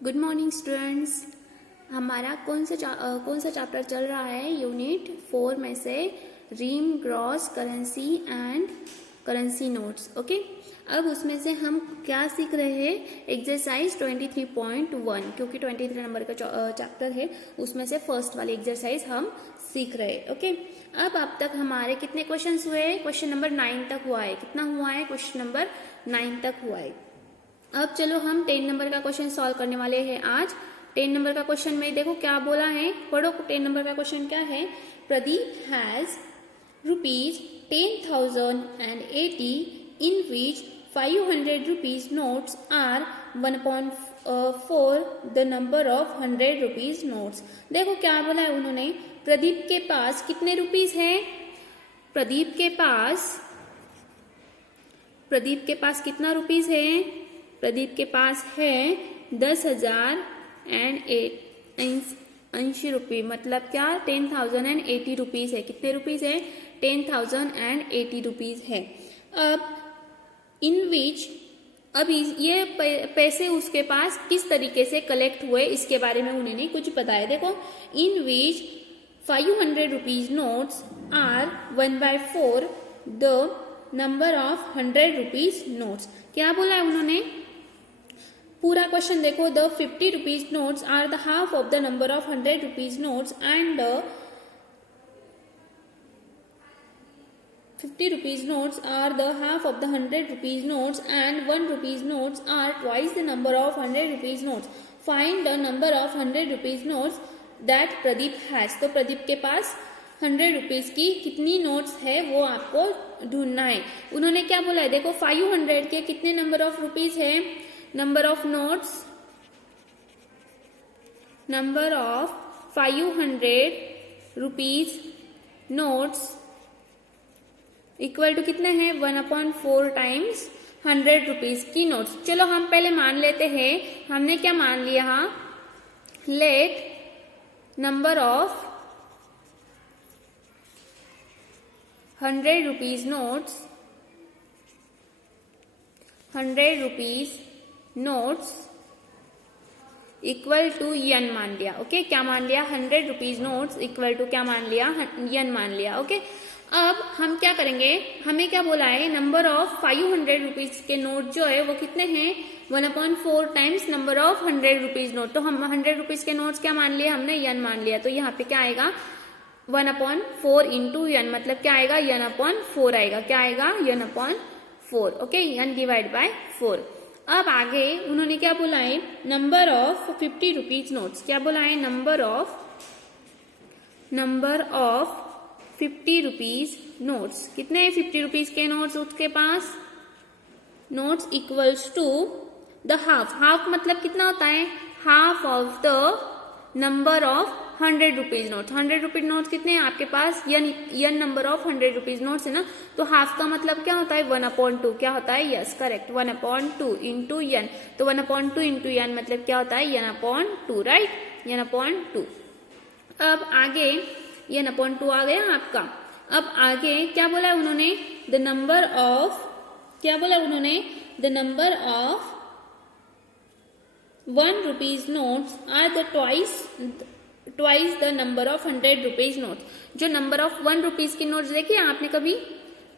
Good morning students. हमारा कौन सा चैप्टर चल रहा है? यूनिट 4 में से ream gross currency and currency notes. Okay, अब उसमें से हम क्या सीख रहे हैं? एक्सरसाइज 23.1, क्योंकि 23 नंबर का चैप्टर है, उसमें से फर्स्ट वाली एक्सरसाइज हम सीख रहे हैं। ओके, अब तक हमारे कितने क्वेश्चंस हुए? क्वेश्चन नंबर 9 तक हुआ है। कितना हुआ है? क्वेश्चन नंबर 9 तक हुआ है। अब चलो हम 10 नंबर का क्वेश्चन सॉल्व करने वाले हैं आज। 10 नंबर का क्वेश्चन में देखो क्या बोला है, पढ़ो। 10 नंबर का क्वेश्चन क्या है? Pradeep has ₹10,080 in which 500 rupees notes are 1/4 the number of 100 rupees notes। देखो क्या बोला है उन्होंने, प्रदीप के पास कितने रुपीस हैं? प्रदीप के पास कितना रुपीस है? प्रदीप के पास है 10,080 रुपये, मतलब क्या? 10,080 रुपीज है। कितने रुपीज है? 10,080 रुपीज है। अब इन विच, अब ये पैसे उसके पास किस तरीके से कलेक्ट हुए इसके बारे में उन्होंने कुछ बताया। देखो, in which 500 rupees notes are 1/4 the number of 100 rupees notes. क्या बोला है उन्होंने? पूरा क्वेश्चन देखो। The 50 rupees notes are the half of the number of 100 rupees notes and the 50 rupees notes are the half of the 100 rupees notes and 1 rupees notes are twice the number of 100 rupees notes. Find the number of 100 rupees notes that Pradeep has। तो प्रदीप के पास 100 rupees की कितनी notes है वो आपको ढूंढना है। उन्होंने क्या बोला है? देखो, 500 के कितने नंबर ऑफ रुपीज है? Number of notes, number of 500 rupees notes equal to कितने हैं? 1/4 टाइम्स 100 रुपीज की नोट्स। चलो हम पहले मान लेते हैं। हमने क्या मान लिया? Let number of 100 rupees notes, 100 rupees notes equal to n मान लिया। ओके, क्या मान लिया? 100 रुपीज नोट्स इक्वल टू क्या मान लिया? n मान लिया। ओके, अब हम क्या करेंगे? हमें क्या बोला है? नंबर ऑफ 500 रुपीज के नोट जो है वो कितने हैं? 1/4 times number of 100 rupees note. तो हम 100 रुपीज के नोट्स क्या मान लिया? हमने n मान लिया। तो यहाँ पे क्या आएगा? 1/4 इंटू n, मतलब क्या आएगा? n/4 आएगा। क्या आएगा? n/4। Okay, n divide by 4। अब आगे उन्होंने क्या बोला है? Number of 50 rupees notes. क्या बोला है? Number of 50 rupees notes. कितने 50 रुपीज के नोट्स उसके पास? Notes equals to the half. Half मतलब कितना होता है? Half of the number of 100 rupees notes. 100 rupees notes कितने हैं आपके पास? n number of 100 rupees notes है ना, तो हाफ का मतलब क्या होता है? 1/2। क्या होता है? Yes, correct, 1/2 into n। तो 1/2 इंटू n मतलब क्या होता है? n/2, right, n/2। अब आगे n/2 आ गया आपका। अब आगे क्या बोला है उन्होंने? द नंबर ऑफ, क्या बोला उन्होंने? The number of 1 rupees notes are the twice the number of 100 rupees notes. जो नंबर ऑफ 1 रुपीज की नोट्स देखी है आपने? कभी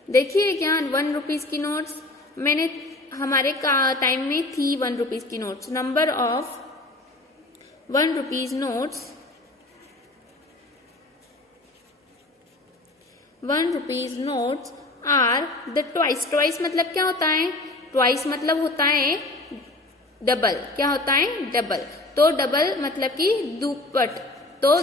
देखी है क्या 1 रुपीज की नोट्स? मैंने, हमारे टाइम में थी 1 रुपीज की notes. Number of 1 rupees notes, 1 rupees notes are the twice मतलब क्या होता है? ट्वाइस मतलब होता है डबल। क्या होता है? डबल। तो डबल मतलब कि दुपट, तो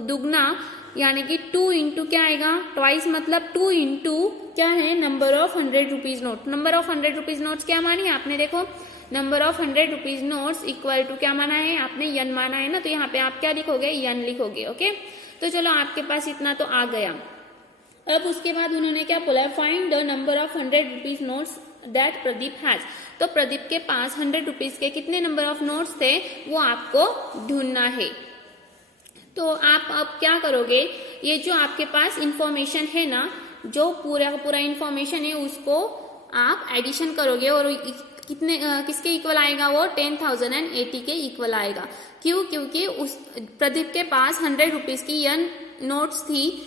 दुगना, यानी कि 2 इंटू क्या आएगा? ट्वाइस मतलब 2 इंटू क्या है? Number of 100 rupees note. Number of 100 rupees notes क्या मानी आपने? देखो, number of 100 rupees notes equal to क्या माना है आपने? n माना है ना, तो यहाँ पे आप क्या लिखोगे? n लिखोगे। ओके, तो चलो आपके पास इतना तो आ गया। अब उसके बाद उन्होंने क्या बोला है? Find the number of 100 rupees notes that Pradeep has. तो प्रदीप के पास 100 रुपीज के कितने नंबर ऑफ नोट्स थे वो आपको ढूंढना है। तो आप अब क्या करोगे? ये जो आपके पास इंफॉर्मेशन है ना, जो पूरा इंफॉर्मेशन है उसको आप एडिशन करोगे और कितने किसके इक्वल आएगा वो 10,080 के इक्वल आएगा। क्यों? क्योंकि उस प्रदीप के पास 100 रुपीज की यन नोट्स थी,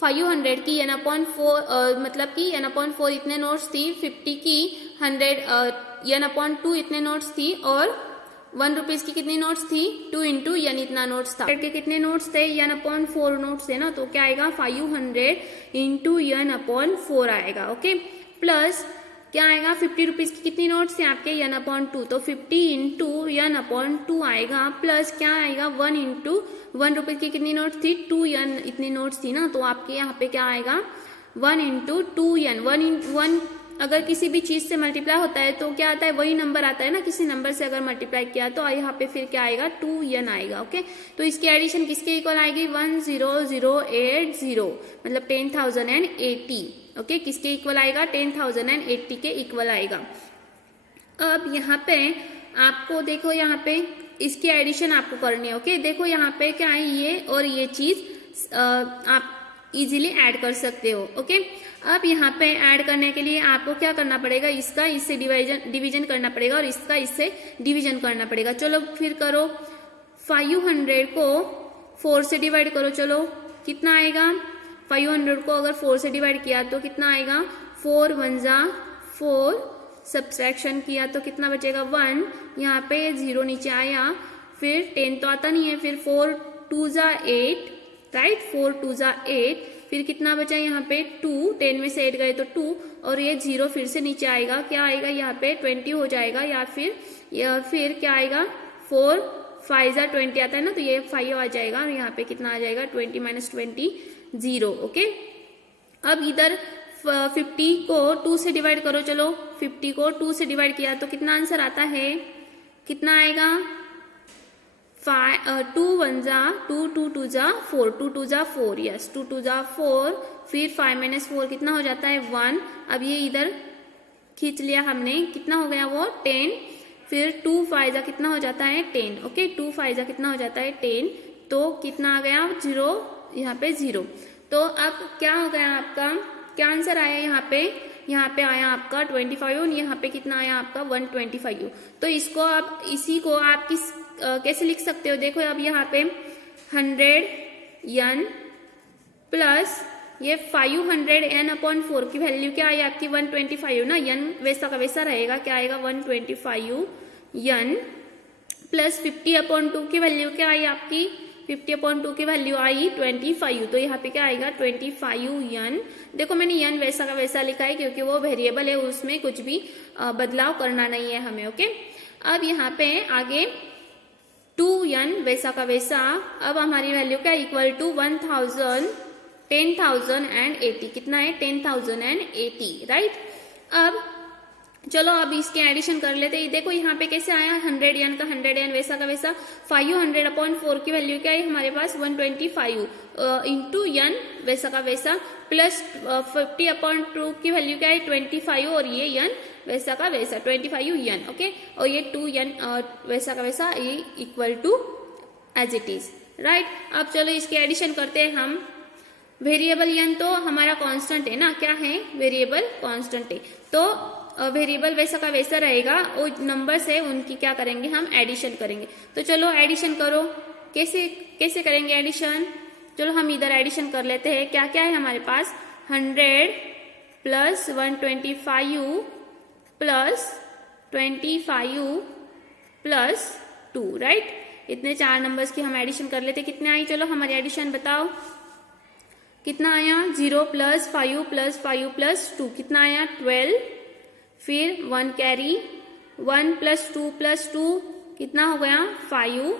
500 की n अपॉन 4 मतलब कि n अपॉन 4 इतने नोट्स थी, 50 की 100 n अपॉन 2 इतने नोट्स थी, और 1 रुपीज की कितनी नोट्स थी 2 इंटू n इतना नोट्स था। के कितने नोट्स थे n अपॉन 4 नोट्स थे ना, तो क्या आएगा 500 इंटू n अपॉन 4 आएगा। ओके, प्लस क्या आएगा 50 रुपीज की कितनी नोट्स थे आपके n अपॉन 2, तो 50 इंटू n अपॉन 2 आएगा, प्लस क्या आएगा 1 इंटू 1 रुपीज की कितनी नोट्स थी 2n इतनी नोट्स थी ना, तो आपके यहाँ पे क्या आएगा 1 इंटू 2n। 1 अगर किसी भी चीज से मल्टीप्लाई होता है तो क्या आता है, वही नंबर आता है ना, किसी नंबर से अगर मल्टीप्लाई किया तो यहाँ पे फिर क्या आएगा 2n आएगा। ओके, तो इसकी एडिशन किसके इक्वल आएगी 10080 मतलब 10,080। ओके, किसके इक्वल आएगा 10,080 के इक्वल आएगा। अब यहाँ पे आपको देखो, यहाँ पे इसकी एडिशन आपको करनी है। ओके, देखो यहाँ पे क्या है, ये और ये चीज आप इजीली ऐड कर सकते हो। ओके, अब यहाँ पे ऐड करने के लिए आपको क्या करना पड़ेगा, इसका इससे डिवीजन करना पड़ेगा और इसका इससे डिवीजन करना पड़ेगा। चलो फिर करो, 500 को 4 से डिवाइड करो। चलो कितना आएगा, 500 को अगर 4 से डिवाइड किया तो कितना आएगा, 4 1 जा 4, सब्सट्रैक्शन किया तो कितना बचेगा 1, यहाँ पे 0 नीचे आया, फिर 10 तो आता नहीं है, फिर 4 2 जा 8, राइट, 4 2 जा 8, फिर कितना बचा यहाँ पे 2, 10 में से 8 गए तो 2, और ये 0 फिर से नीचे आएगा, क्या आएगा यहाँ पे 20 हो जाएगा, या फिर क्या आएगा 4 5 जा 20 आता है ना, तो ये 5 आ जाएगा, और यहाँ पे कितना आ जाएगा 20 माइनस 20 0। ओके, अब इधर 50 को 2 से डिवाइड करो। चलो 50 को 2 से डिवाइड किया तो कितना आंसर आता है, कितना आएगा 2 1 जा 2 2 2 जा 4, 2 2 जा 4, यस 2 2 जा 4, फिर 5 माइनस 4 कितना हो जाता है 1। अब ये इधर खींच लिया हमने, कितना हो गया वो 10, फिर 2 5 जा कितना हो जाता है 10। ओके, 2 5 जा कितना हो जाता है 10, तो कितना आ गया 0, यहाँ पे 0। तो अब क्या हो गया आपका, क्या आंसर आया यहाँ पे आया आपका 25, और यहाँ पे कितना आया आपका 125। तो इसको आप इसी को आप कैसे लिख सकते हो, देखो अब यहाँ पे 100 n प्लस ये 500 n अपॉन 4 की वैल्यू क्या आई आपकी 125 ना, n वैसा का वैसा रहेगा, क्या आएगा 125 n प्लस 50 अपॉन 2 की वैल्यू क्या आई आपकी 50 अपॉन 2 की वैल्यू आई 25, तो यहाँ पे क्या आएगा 25 n। देखो मैंने n वैसा का वैसा लिखा है क्योंकि वो वेरिएबल है, उसमें कुछ भी बदलाव करना नहीं है हमें। ओके, अब यहाँ पे आगे 2n वैसा का वैसा, अब हमारी वैल्यू क्या इक्वल टू 10,080, कितना है 10,080, राइट। अब चलो अब इसके एडिशन कर लेते हैं। देखो यहाँ पे कैसे आया 100n का 100n वैसा का वैसा, 500 अपॉन 4 की वैल्यू क्या है हमारे पास 125 इंटू n वैसा का वैसा, प्लस 50 अपॉन 2 की वैल्यू क्या है 25, और ये n वैसा का वैसा 25 n। ओके, और ये 2n वैसा का वैसा, ये equal to as it is, right. अब चलो इसकी एडिशन करते हैं हम। वेरिएबल n तो हमारा कांस्टेंट है ना, क्या है वेरिएबल कांस्टेंट है, तो वेरिएबल वैसा का वैसा रहेगा, और नंबर्स है उनकी क्या करेंगे हम एडिशन करेंगे। तो चलो एडिशन करो, कैसे करेंगे एडिशन, चलो हम इधर एडिशन कर लेते हैं। क्या क्या है हमारे पास 100 प्लस 125 प्लस 25 प्लस 2, राइट। इतने 4 नंबर्स की हम एडिशन कर लेते, कितने आई, चलो हमारी एडिशन बताओ कितना आया, 0 प्लस 5 प्लस 5 प्लस 2 कितना आया 12, फिर 1 कैरी, 1 प्लस 2 कितना हो गया 5,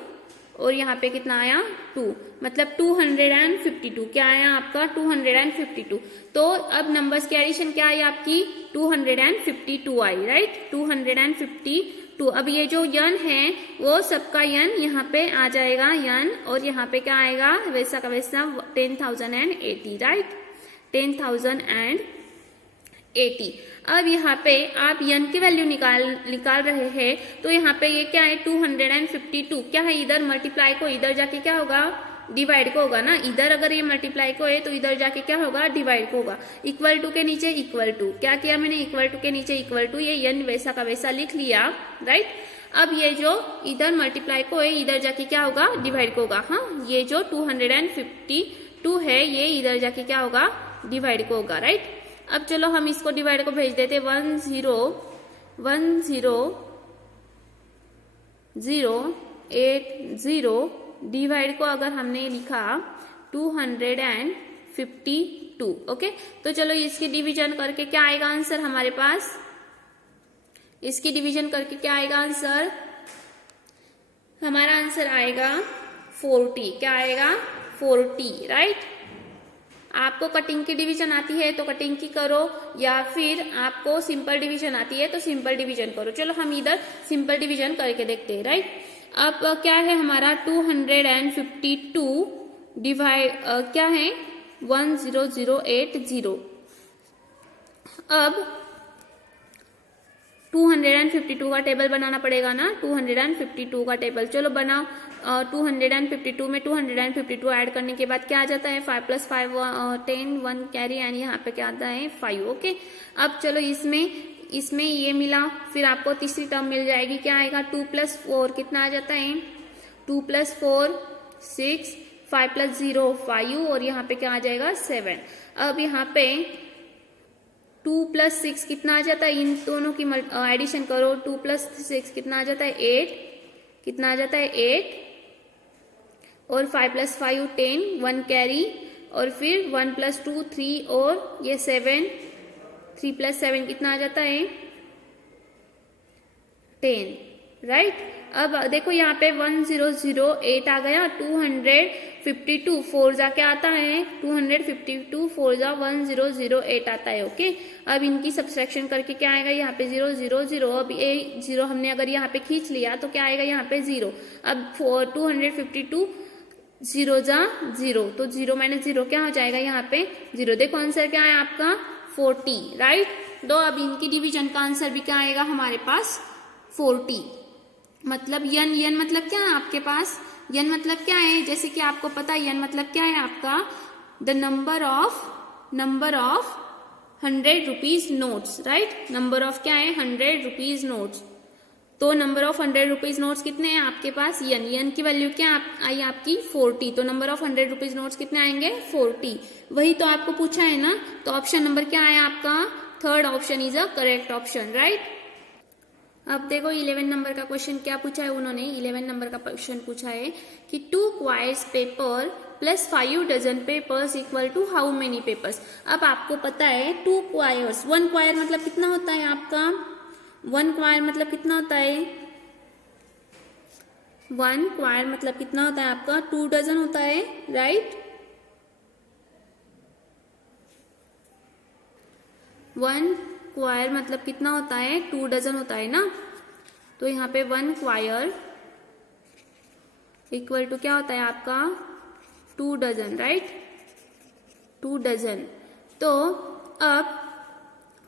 और यहाँ पे कितना आया 2, मतलब 252। क्या आया आपका 252। तो अब नंबर्स की एडिशन क्या आई आपकी 252 आई, राइट 252। अब ये जो n है वो सबका n यहाँ पे आ जाएगा n, और यहाँ पे क्या आएगा वैसा का वैसा 10,080, राइट 10,080। अब यहाँ पे आप n की वैल्यू निकाल रहे हैं, तो यहाँ पे ये क्या है 252, क्या है इधर मल्टीप्लाई को इधर जाके क्या होगा डिवाइड को होगा ना, इधर अगर ये मल्टीप्लाई को है तो इधर जाके क्या होगा, डिवाइड को होगा। इक्वल टू के नीचे इक्वल टू, क्या किया मैंने, इक्वल टू के नीचे इक्वल टू, ये n वैसा का वैसा लिख लिया, राइट। अब ये जो इधर मल्टीप्लाई को है इधर जाके क्या होगा, डिवाइड को होगा। हाँ, ये जो 252 है ये इधर जाके क्या होगा, डिवाइड को होगा, राइट। अब चलो हम इसको डिवाइड को भेज देते, 1 0 1 0 0 8 0 डिवाइड को अगर हमने लिखा 252, ओके। तो चलो इसकी डिवीजन करके क्या आएगा आंसर हमारे पास, इसकी डिवीजन करके क्या आएगा आंसर, हमारा आंसर आएगा 40। क्या आएगा, 40, राइट। आपको कटिंग की डिवीजन आती है तो कटिंग की करो, या फिर आपको सिंपल डिवीजन आती है तो सिंपल डिवीजन करो। चलो हम इधर सिंपल डिवीजन करके देखते हैं, राइट। अब क्या है हमारा 252 डिवाइड क्या है 10080। अब 252 का टेबल बनाना पड़ेगा ना, 252 का टेबल, चलो बनाओ। 252 में 252 ऐड करने के बाद क्या आ जाता है, 5 + 5 10, 1 कैरी, यानी यहाँ पे क्या आता है 5, ओके। अब चलो इसमें ये मिला, फिर आपको तीसरी टर्म मिल जाएगी, क्या आएगा 2 + 4 कितना आ जाता है, 2 + 4 6, 5 + 0 5, और यहाँ पे क्या आ जाएगा 7। अब यहाँ पे 2 + 6 कितना आ जाता है, इन दोनों की एडिशन करो, 2 + 6 कितना आ जाता है 8, कितना आ जाता है 8, और 5 + 5 10, 1 कैरी, और फिर 1 + 2 3, और ये 7, 3 + 7 कितना आ जाता है 10, राइट। अब देखो यहाँ पे 1008 आ गया, 252 4 जा क्या आता है, 252 4 जा 1008 आता है, ओके। अब इनकी सब्सट्रैक्शन करके क्या आएगा, यहाँ पे 0 0 0, अब ये 0 हमने अगर यहाँ पे खींच लिया तो क्या आएगा यहाँ पे 0। अब 252 0 जा 0, तो 0 - 0 क्या हो जाएगा यहाँ पे 0। देखो आंसर क्या है आपका 40, राइट। तो अब इनकी डिवीजन का आंसर भी क्या आएगा हमारे पास 40। मतलब n मतलब क्या है आपके पास, n मतलब क्या है, जैसे कि आपको पता है n मतलब क्या है आपका, the number of 100 rupees notes, right. Number of क्या है 100 रुपीज नोट्स, तो नंबर ऑफ 100 रुपीज नोट्स कितने हैं आपके पास, n की वैल्यू क्या आई आपकी 40, तो नंबर ऑफ 100 रुपीज नोट्स कितने आएंगे 40। वही तो आपको पूछा है ना, तो ऑप्शन नंबर क्या है आपका, third option is a correct option, right. अब देखो 11 नंबर का क्वेश्चन क्या पूछा है उन्होंने, 11 नंबर का क्वेश्चन पूछा है कि 2 quires paper + 5 dozen papers equal to how many papers. अब आपको पता है 2 क्वायर्स, 1 क्वायर मतलब कितना होता है आपका, 1 क्वायर मतलब कितना होता है, 1 क्वायर मतलब कितना होता है आपका 2 डजन होता है, राइट। 1 क्वायर मतलब कितना होता है 2 डजन होता है ना, तो यहाँ पे 1 क्वायर इक्वल टू क्या होता है आपका 2 डजन, राइट, 2 डजन। तो अब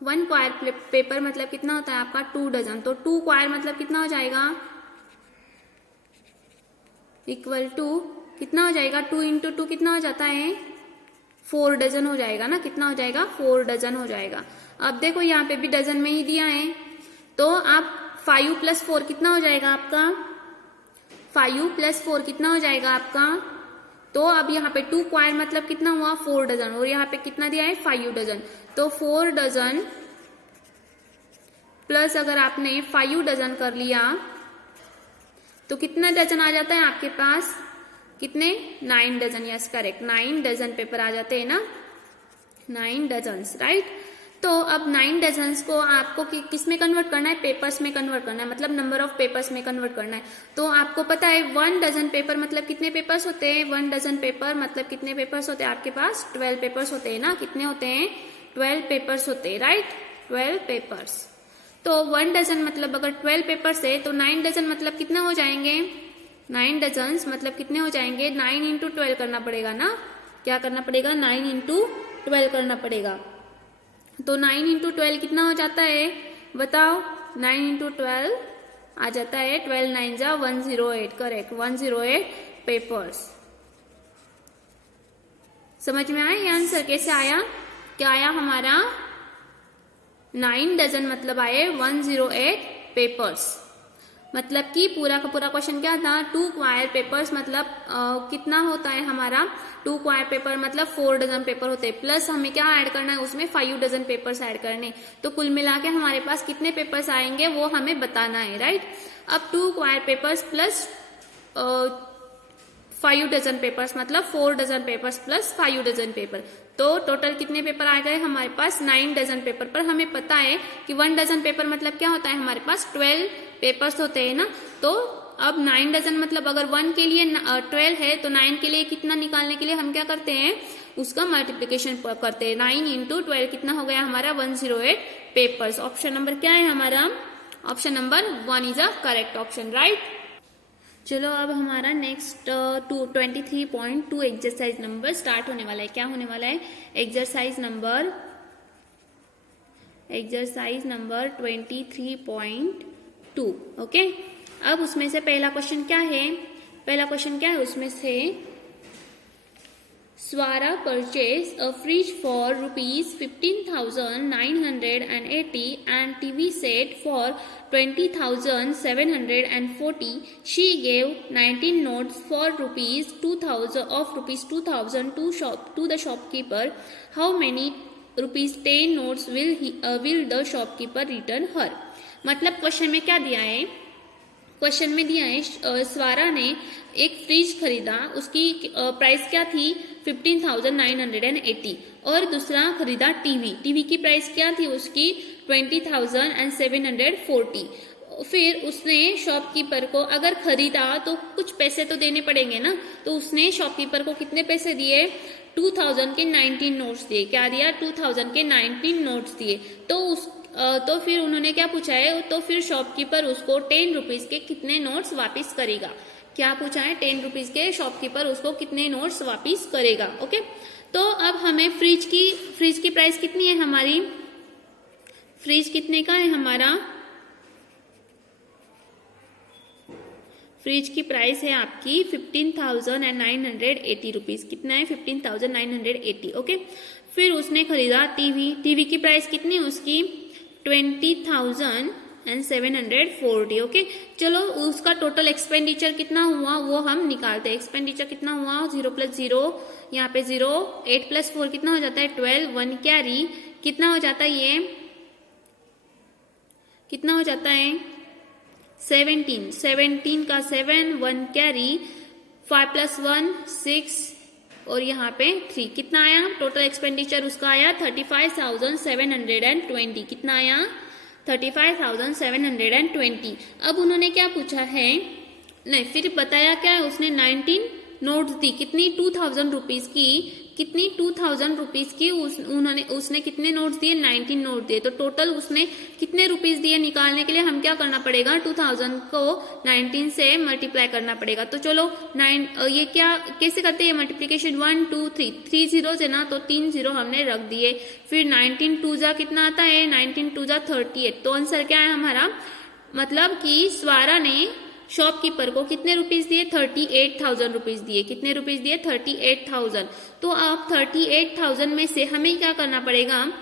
1 क्वायर पेपर मतलब कितना होता है आपका 2 डजन, तो 2 क्वायर मतलब कितना हो जाएगा, इक्वल टू कितना हो जाएगा 2 × 2 कितना हो जाता है 4 डजन हो जाएगा ना, कितना हो जाएगा 4 डजन हो जाएगा। अब देखो यहाँ पे भी डजन में ही दिया है, तो आप 5 + 4 कितना हो जाएगा आपका, 5 + 4 कितना हो जाएगा आपका, तो अब यहाँ पे 2 क्वायर मतलब कितना हुआ 4 डजन, और यहाँ पे कितना दिया है 5 डजन, तो 4 डजन प्लस अगर आपने 5 डजन कर लिया तो कितना डजन आ जाता है आपके पास, कितने 9 dozen, yes correct, 9 dozen paper आ जाते हैं ना, 9 डजन्स, राइट। तो अब 9 डजन्स को आपको किस में कन्वर्ट करना है, पेपर्स में कन्वर्ट करना है, मतलब नंबर ऑफ पेपर्स में कन्वर्ट करना है। तो आपको पता है 1 डजन पेपर मतलब कितने पेपर्स होते हैं, 1 डजन पेपर मतलब कितने पेपर्स होते हैं आपके पास 12 पेपर्स होते हैं ना, कितने होते हैं 12 पेपर्स होते हैं, राइट, 12 पेपर्स। तो 1 डजन मतलब अगर 12 पेपर्स है तो 9 डजन मतलब कितने हो जाएंगे, 9 डजन्स मतलब कितने हो जाएंगे, 9 × 12 करना पड़ेगा ना, क्या करना पड़ेगा 9 × 12 करना पड़ेगा। तो 9 × 12 कितना हो जाता है बताओ, 9 × 12 आ जाता है 12 9 जा 108, करेक्ट, 108 पेपर्स, समझ में आया ये आंसर कैसे आया? क्या आया हमारा? 9 डजन मतलब आए 108 पेपर्स। मतलब कि पूरा का पूरा क्वेश्चन क्या था? 2 क्वायर पेपर्स मतलब कितना होता है हमारा? 2 क्वायर पेपर मतलब 4 डजन पेपर होते हैं, प्लस हमें क्या ऐड करना है उसमें? 5 डजन पेपर्स ऐड करने। तो कुल मिला के हमारे पास कितने पेपर्स आएंगे वो हमें बताना है, राइट। अब 2 quire papers plus 5 dozen papers मतलब 4 dozen papers plus 5 dozen paper, तो टोटल कितने पेपर आ गए हमारे पास? 9 डजन पेपर। पर हमें पता है कि 1 डजन पेपर मतलब क्या होता है? हमारे पास 12 पेपर्स होते हैं ना। तो अब 9 डजन मतलब अगर 1 के लिए 12 है तो 9 के लिए कितना निकालने के लिए हम क्या करते हैं? उसका मल्टीप्लीकेशन करते हैं। 9 इंटू 12 कितना हो गया हमारा? 108 पेपर्स। ऑप्शन नंबर क्या है हमारा? Option number 1 is a correct option, right. चलो अब हमारा नेक्स्ट 23.2 एक्सरसाइज नंबर स्टार्ट होने वाला है। क्या होने वाला है? Exercise number 23.2। ओके, अब उसमें से पहला क्वेश्चन क्या है? उसमें से Swara purchased a fridge for rupees 15,980 and TV set for 20,740. She gave 19 notes for rupees 2,000 to the shopkeeper. How many rupees 10 notes will the shopkeeper return her? मतलब question में क्या दिया है? क्वेश्चन में दिया है स्वारा ने एक फ्रिज खरीदा, उसकी प्राइस क्या थी? 15,980। और दूसरा खरीदा टीवी की प्राइस क्या थी उसकी? 20,740। फिर उसने शॉपकीपर को अगर खरीदा तो कुछ पैसे तो देने पड़ेंगे ना, तो उसने शॉपकीपर को कितने पैसे दिए? 2000 के 19 नोट्स दिए। क्या दिया? 2000 के 19 नोट्स दिए। तो फिर उन्होंने क्या पूछा है? तो फिर शॉपकीपर उसको 10 रुपीज के कितने नोट्स वापिस करेगा? क्या पूछा है? 10 रुपीज के शॉपकीपर उसको कितने नोट्स वापिस करेगा? ओके, तो अब हमें फ्रिज की प्राइस कितनी है हमारी? फ्रिज कितने का है हमारा? फ्रिज की प्राइस है आपकी 15,980 रुपीज। कितना है? 15,980। ओके, फिर उसने खरीदा टीवी की प्राइस कितनी है उसकी? 20,740। ओके, चलो उसका टोटल एक्सपेंडिचर कितना हुआ वो हम निकालते हैं। एक्सपेंडिचर कितना हुआ? 0 + 0, यहाँ पे 0, 8 + 4 कितना हो जाता है? 12, 1 कैरी कितना हो जाता है? ये कितना हो जाता है? 17 का 7, 1 कैरी, 5 + 1 6 और यहाँ पे 3 कितना आया? टोटल एक्सपेंडिचर उसका आया 35,720। कितना आया? 35,720। अब उन्होंने क्या पूछा है? नहीं, फिर बताया क्या है उसने? 19 नोट्स दी। कितनी? 2000 रुपीज की। कितनी? 2000 रुपीज की उसने कितने नोट्स दिए? 19 नोट दिए। तो टोटल उसने कितने रुपीज दिए निकालने के लिए हम क्या करना पड़ेगा? 2000 को 19 से मल्टीप्लाई करना पड़ेगा। तो चलो ये क्या कैसे करते हैं मल्टीप्लीकेशन? 1 2 3 जीरोस है ना, तो 3 जीरो हमने रख दिए। फिर 19 2 जा कितना आता है? 19 2 जा 38। तो आंसर क्या है हमारा? मतलब कि स्वारा ने शॉपकीपर को कितने रुपीज दिए? 38,000 रुपीज दिए। कितने रुपीज दिए? 38,000। तो अब 38,000 में से हमें क्या करना पड़ेगा?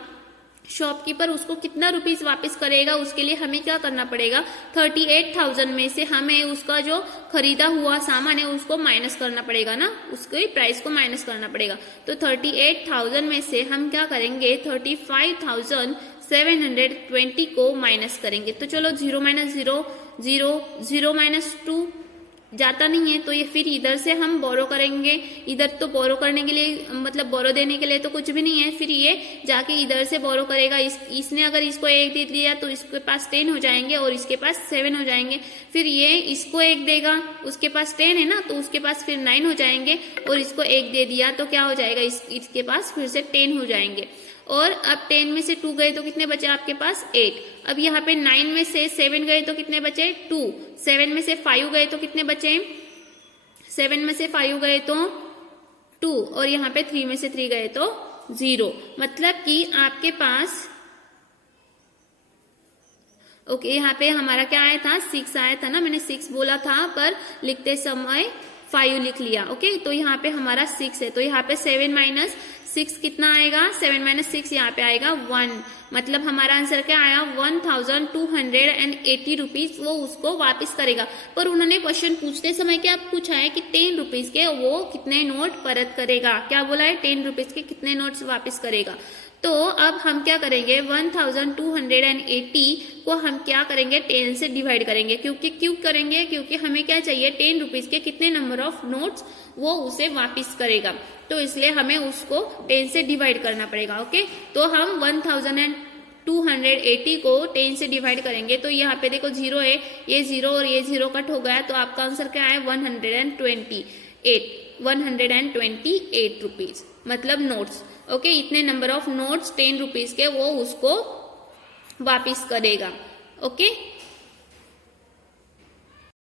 शॉपकीपर उसको कितना रुपीज वापस करेगा उसके लिए हमें क्या करना पड़ेगा? 38,000 में से हमें उसका जो खरीदा हुआ सामान है उसको माइनस करना पड़ेगा ना, उसके प्राइस को माइनस करना पड़ेगा। तो 38,000 में से हम क्या करेंगे? 35,720 को माइनस करेंगे। तो चलो 0 - 0 0 0 - 2 जाता नहीं है, तो ये फिर इधर से हम बोरो करेंगे। इधर तो बोरो करने के लिए मतलब बोरो देने के लिए तो कुछ भी नहीं है, फिर ये जाके इधर से बोरो करेगा। इसने अगर इसको 1 दे दिया तो इसके पास 10 हो जाएंगे और इसके पास 7 हो जाएंगे। फिर ये इसको 1 देगा, उसके पास 10 है ना, तो उसके पास फिर 9 हो जाएंगे और इसको 1 दे दिया तो क्या हो जाएगा? इसके पास फिर से 10 हो जाएंगे। और अब 10 में से 2 गए तो कितने बचे आपके पास? 8। अब यहाँ पे 9 में से 7 गए तो कितने बचे? 2। 7 में से 5 गए तो कितने बचे? 7 में से 5 गए तो 2 और यहाँ पे 3 में से 3 गए तो 0। मतलब कि आपके पास ओके, यहाँ पे हमारा क्या आया था? 6 आया था ना, मैंने 6 बोला था पर लिखते समय 5 लिख लिया। ओके, तो यहाँ पे हमारा 6 है, तो यहाँ पे 7 माइनस 6 कितना आएगा, 7 माइनस 6 यहाँ पे आएगा 1, मतलब हमारा आंसर क्या आया 1280 रुपीज वो उसको वापस करेगा। पर उन्होंने क्वेश्चन पूछते समय क्या पूछा है कि 10 रुपीज के वो कितने नोट परत करेगा, क्या बोला है 10 रुपीज के कितने नोट्स वापस करेगा। तो अब हम क्या करेंगे 1280 को हम क्या करेंगे 10 से डिवाइड करेंगे, क्यों करेंगे, क्योंकि हमें क्या चाहिए 10 रुपीज के कितने नंबर ऑफ नोट्स वो उसे वापस करेगा, तो इसलिए हमें उसको 10 से डिवाइड करना पड़ेगा। ओके, तो हम 1280 को 10 से डिवाइड करेंगे, तो यहाँ पे देखो 0 है, ये 0 और ये 0 कट हो गया, तो आपका आंसर क्या है 128 रुपीज, मतलब नोट्स। ओके, इतने नंबर ऑफ नोट्स 10 रुपीज के वो उसको वापिस करेगा। ओके,